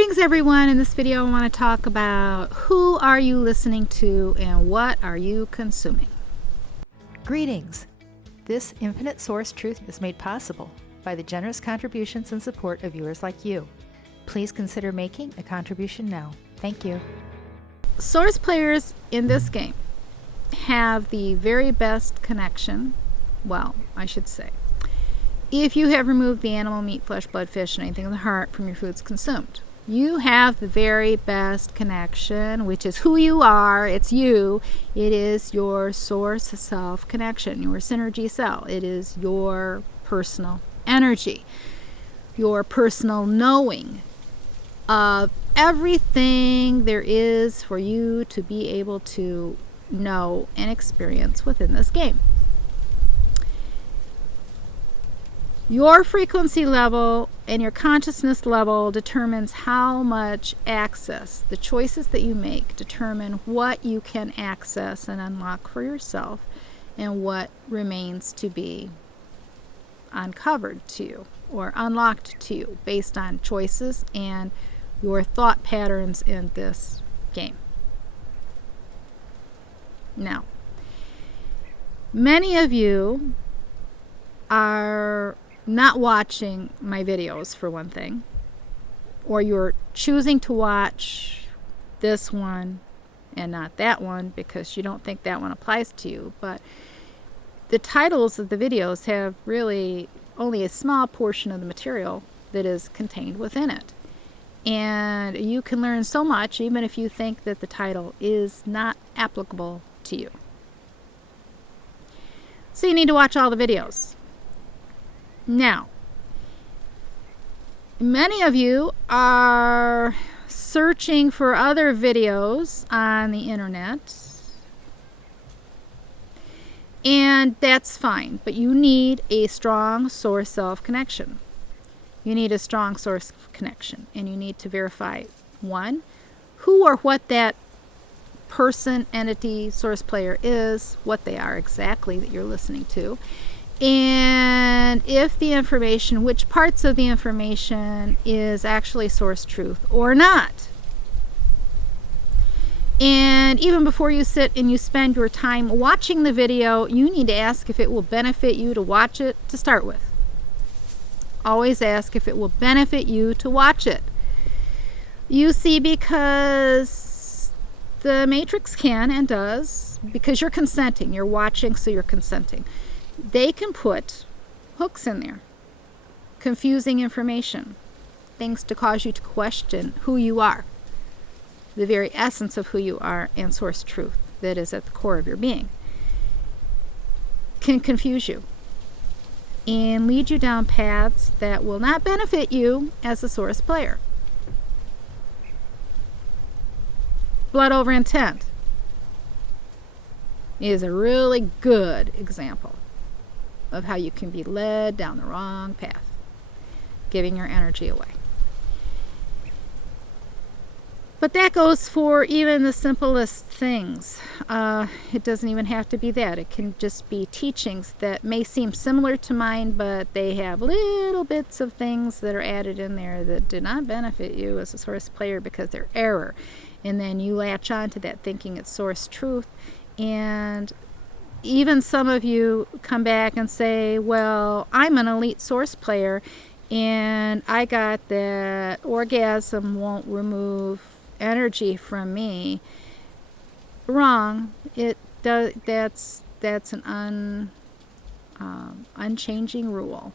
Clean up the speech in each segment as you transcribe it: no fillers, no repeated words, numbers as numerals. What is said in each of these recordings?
Greetings everyone. In this video I want to talk about who are you listening to and what are you consuming. Greetings! This infinite source truth is made possible by the generous contributions and support of viewers like you. Please consider making a contribution now. Thank you. Source players in this game have the very best connection, well, I should say, if you have removed the animal, meat, flesh, blood, fish, and anything in the heart from your foods consumed. You have the very best connection, which is who you are. It's you. It is your source self connection, your synergy cell. It is your personal energy, your personal knowing of everything there is for you to be able to know and experience within this game. Your frequency level and your consciousness level determines how much access. The choices that you make determine what you can access and unlock for yourself and what remains to be uncovered to you or unlocked to you based on choices and your thought patterns in this game. Now, many of you are not watching my videos, for one thing, or you're choosing to watch this one and not that one because you don't think that one applies to you. But the titles of the videos have really only a small portion of the material that is contained within it. And you can learn so much even if you think that the title is not applicable to you. So you need to watch all the videos. Now, many of you are searching for other videos on the internet, and that's fine, but you need a strong source self connection. You need a strong source connection, and you need to verify, one, who or what that person, entity, source player is, what they are exactly that you're listening to, and if the information, which parts of the information is actually source truth or not. And even before you sit and you spend your time watching the video, you need to ask if it will benefit you to watch it to start with. Always ask if it will benefit you to watch it. You see, because the Matrix can and does, because you're consenting, you're watching, so you're consenting. They can put hooks in there, confusing information, things to cause you to question who you are, the very essence of who you are and source truth that is at the core of your being. Can confuse you and lead you down paths that will not benefit you as a source player. Blood over intent is a really good example of how you can be led down the wrong path, giving your energy away. But that goes for even the simplest things. It doesn't even have to be that. It can just be teachings that may seem similar to mine, but they have little bits of things that are added in there that do not benefit you as a source player because they're error. And then you latch on to that thinking it's source truth, and even some of you come back and say, well, I'm an elite source player and I got that orgasm won't remove energy from me. Wrong. It does. That's an unchanging rule.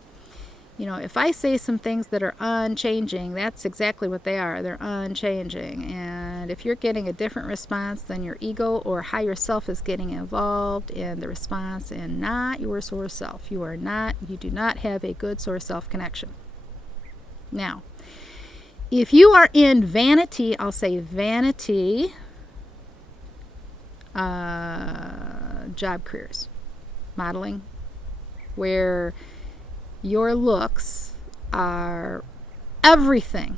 You know, if I say some things that are unchanging, that's exactly what they are. They're unchanging. And if you're getting a different response than your ego or higher self is getting involved in the response and not your source self, you do not have a good source self connection. Now, if you are in vanity, I'll say vanity, job careers, modeling, where your looks are everything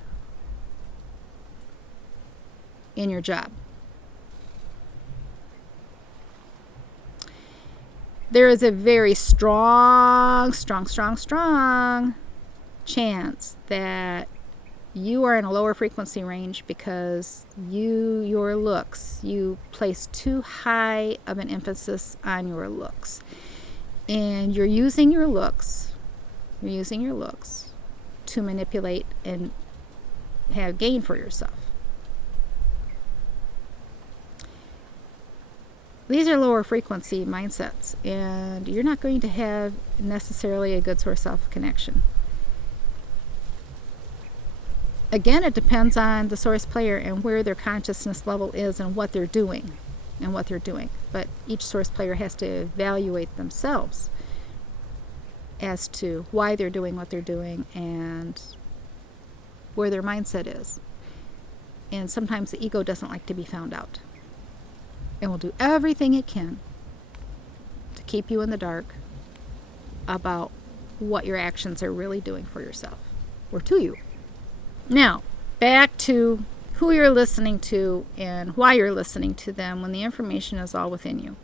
in your job. There is a very strong chance that you are in a lower frequency range because your looks, you place too high of an emphasis on your looks. And you're using your looks to manipulate and have gain for yourself. These are lower frequency mindsets, and you're not going to have necessarily a good source self connection. Again, it depends on the source player and where their consciousness level is and what they're doing. But each source player has to evaluate themselves as to why they're doing what they're doing and where their mindset is. And sometimes the ego doesn't like to be found out, and will do everything it can to keep you in the dark about what your actions are really doing for yourself or to you. Now, back to who you're listening to and why you're listening to them when the information is all within you.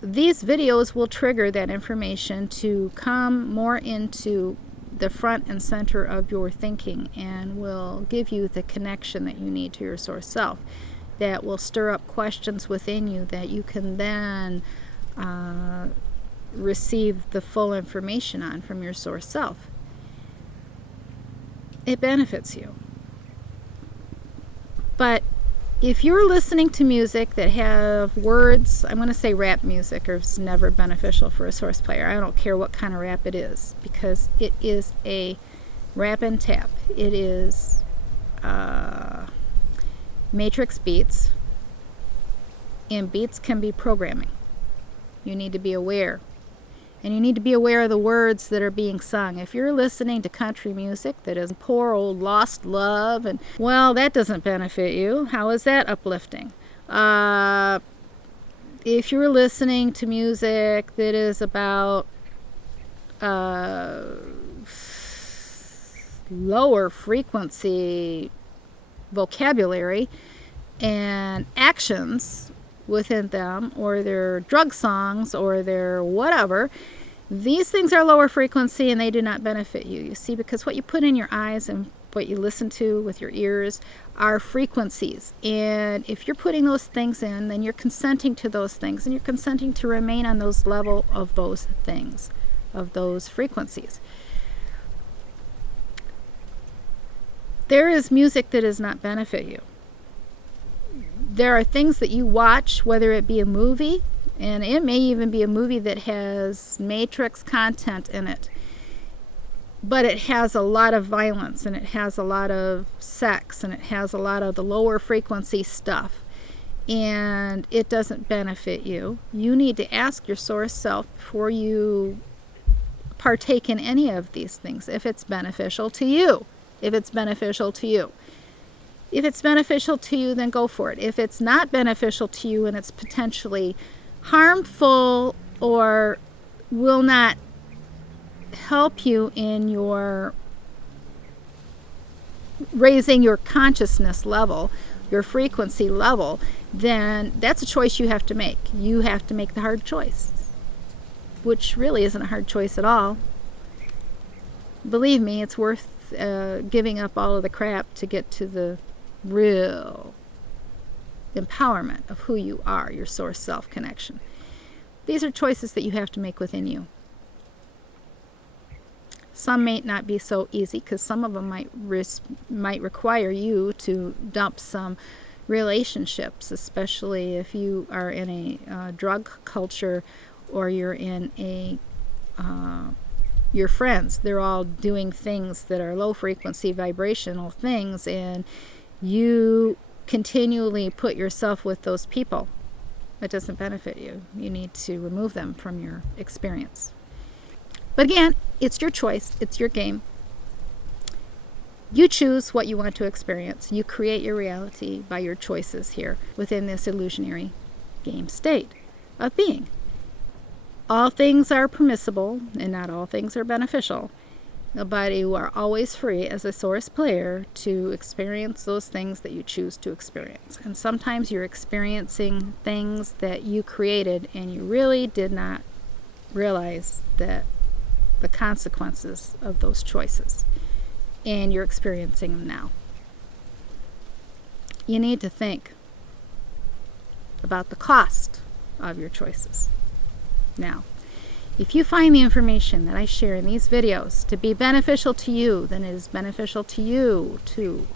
These videos will trigger that information to come more into the front and center of your thinking and will give you the connection that you need to your source self. That will stir up questions within you that you can then receive the full information on from your source self. It benefits you. But if you're listening to music that have words, I'm going to say rap music, or it's never beneficial for a source player. I don't care what kind of rap it is, because it is a rap and tap. It is matrix beats, and beats can be programming. You need to be aware. And you need to be aware of the words that are being sung. If you're listening to country music that is poor old lost love, and well, that doesn't benefit you. How is that uplifting? If you're listening to music that is about lower frequency vocabulary and actions within them, or their drug songs, or their whatever, these things are lower frequency and they do not benefit you. You see, because what you put in your eyes and what you listen to with your ears are frequencies. And if you're putting those things in, then you're consenting to those things, and you're consenting to remain on those level of those things, of those frequencies. There is music that does not benefit you. There are things that you watch, whether it be a movie, and it may even be a movie that has matrix content in it, but it has a lot of violence, and it has a lot of sex, and it has a lot of the lower frequency stuff, and it doesn't benefit you. You need to ask your source self before you partake in any of these things if it's beneficial to you. If it's beneficial to you. If it's beneficial to you, then go for it. If it's not beneficial to you and it's potentially harmful or will not help you in your raising your consciousness level, your frequency level, then that's a choice you have to make. You have to make the hard choice, which really isn't a hard choice at all. Believe me, it's worth giving up all of the crap to get to the real empowerment of who you are, your source self connection. These are choices that you have to make within you. Some may not be so easy, because some of them might require you to dump some relationships, especially if you are in a drug culture, or you're in a your friends. They're all doing things that are low frequency vibrational things, and you continually put yourself with those people. It doesn't benefit you. You need to remove them from your experience. But again, it's your choice. It's your game. You choose what you want to experience. You create your reality by your choices here within this illusionary game state of being. All things are permissible, and not all things are beneficial. But you are always free as a source player to experience those things that you choose to experience. And sometimes you're experiencing things that you created and you really did not realize that the consequences of those choices. and you're experiencing them now. You need to think about the cost of your choices. Now, if you find the information that I share in these videos to be beneficial to you, then it is beneficial to you to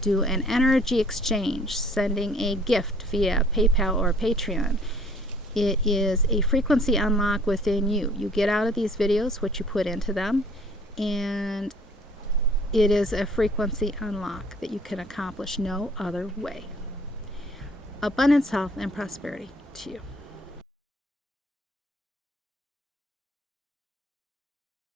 do an energy exchange, sending a gift via PayPal or Patreon. It is a frequency unlock within you. You get out of these videos what you put into them, and it is a frequency unlock that you can accomplish no other way. Abundance, health, and prosperity to you.